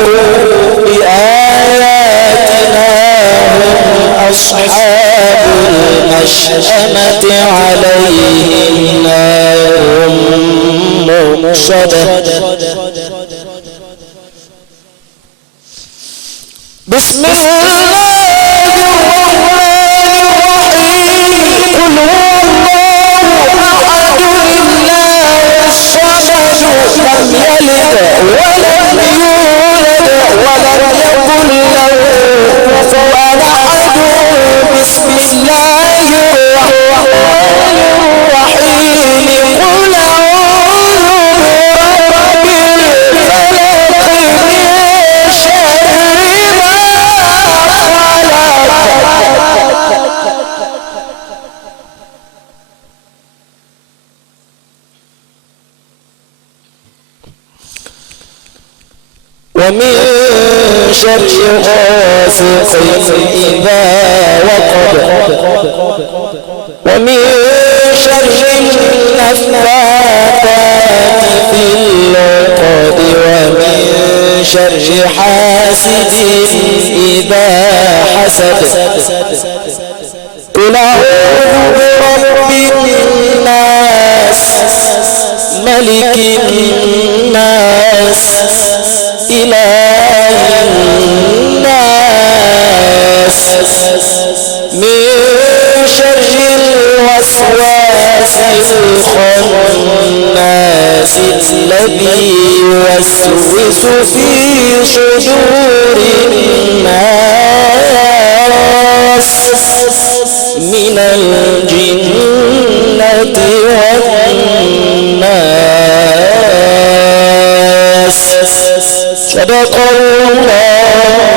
كفروا بآياتنا هم أصحاب المشأمة عليهم نار مؤصدة. بسم الله الرحمن الرحيم. قل هو الله أحد الله الصمد لم يلد ولم يولد ولم يكن له كفوا أحد. بسم الله الرحمن الرحيم. قل أعوذ برب الفلق من شر ما ومن شر غاسق إذا وقب ومن شر النفاثات في العقد ومن شر حاسد إذا حسد. قل أعوذ برب الناس ملك الناس إله الناس من شر الوسواس الخناس الذي يوسوس في صدور الناس من الجنة والناس. صدق الله